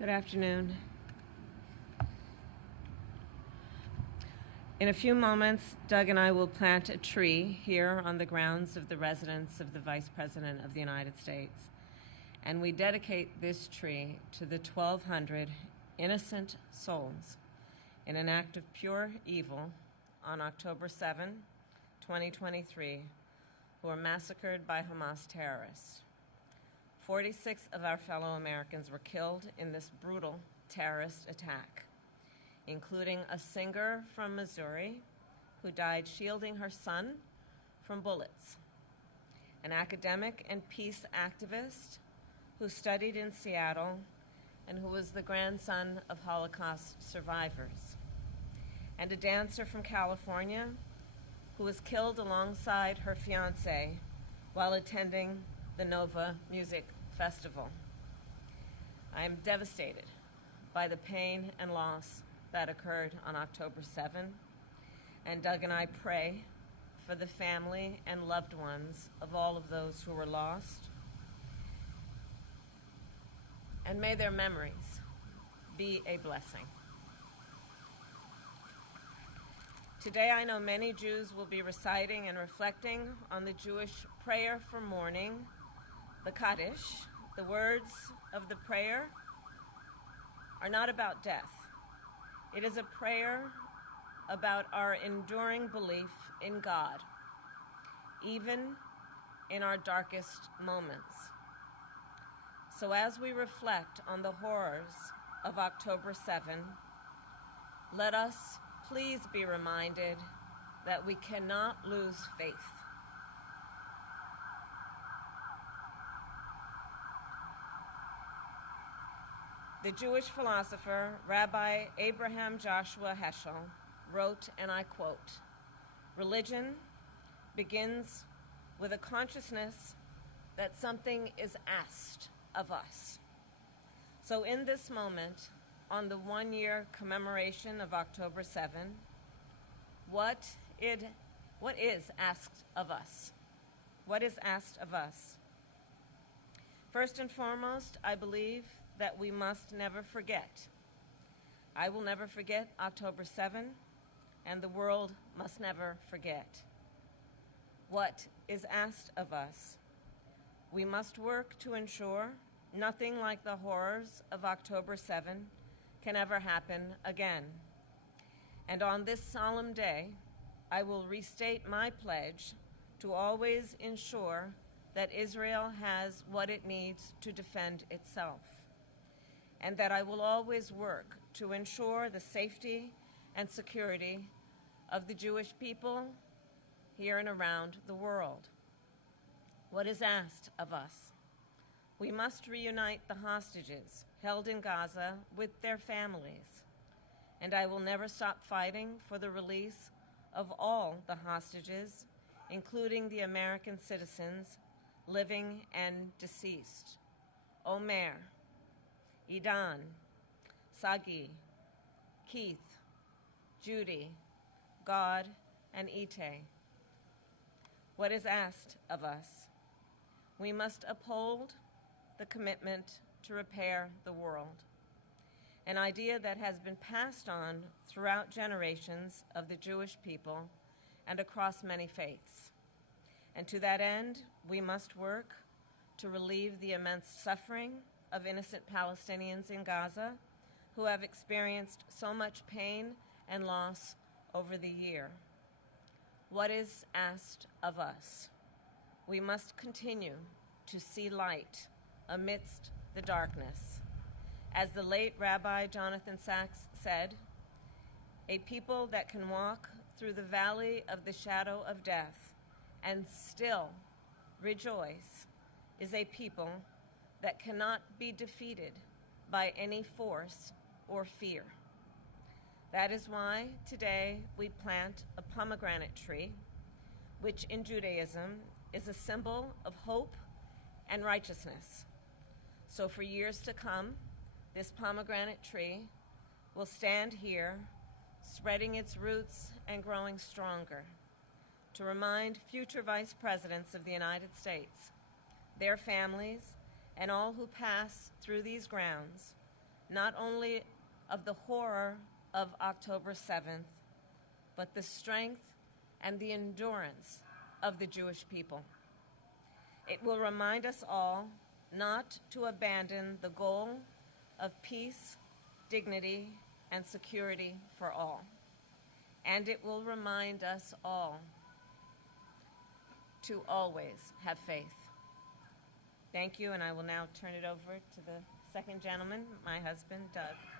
Good afternoon. In a few moments, Doug and I will plant a tree here on the grounds of the residence of the Vice President of the United States. And we dedicate this tree to the 1,200 innocent souls in an act of pure evil on October 7, 2023, who were massacred by Hamas terrorists. 46 of our fellow Americans were killed in this brutal terrorist attack, including a singer from Missouri who died shielding her son from bullets, an academic and peace activist who studied in Seattle and who was the grandson of Holocaust survivors, and a dancer from California who was killed alongside her fiancé while attending the Nova Music Festival. I am devastated by the pain and loss that occurred on October 7, and Doug and I pray for the family and loved ones of all of those who were lost, and may their memories be a blessing. Today, I know many Jews will be reciting and reflecting on the Jewish prayer for mourning, the Kaddish. The words of the prayer are not about death. It is a prayer about our enduring belief in God, even in our darkest moments. So as we reflect on the horrors of October 7, let us please be reminded that we cannot lose faith. The Jewish philosopher, Rabbi Abraham Joshua Heschel, wrote, and I quote, "Religion begins with a consciousness that something is asked of us." So in this moment, on the one-year commemoration of October 7, what is asked of us? What is asked of us? First and foremost, I believe that we must never forget. I will never forget October 7, and the world must never forget. What is asked of us? We must work to ensure nothing like the horrors of October 7 can ever happen again. And on this solemn day, I will restate my pledge to always ensure that Israel has what it needs to defend itself, and that I will always work to ensure the safety and security of the Jewish people here and around the world. What is asked of us? We must reunite the hostages held in Gaza with their families, and I will never stop fighting for the release of all the hostages, including the American citizens, living and deceased: Omer, Idan, Sagi, Keith, Judy, God, and Ite. What is asked of us? We must uphold the commitment to repair the world, an idea that has been passed on throughout generations of the Jewish people and across many faiths. And to that end, we must work to relieve the immense suffering of innocent Palestinians in Gaza who have experienced so much pain and loss over the year. What is asked of us? We must continue to see light amidst the darkness. As the late Rabbi Jonathan Sacks said, "A people that can walk through the valley of the shadow of death and still rejoice is a people that cannot be defeated by any force or fear." That is why today we plant a pomegranate tree, which in Judaism is a symbol of hope and righteousness. So for years to come, this pomegranate tree will stand here, spreading its roots and growing stronger, to remind future vice presidents of the United States, their families, and all who pass through these grounds not only of the horror of October 7th, but the strength and the endurance of the Jewish people. It will remind us all not to abandon the goal of peace, dignity, and security for all. And it will remind us all to always have faith. Thank you, and I will now turn it over to the second gentleman, my husband, Doug.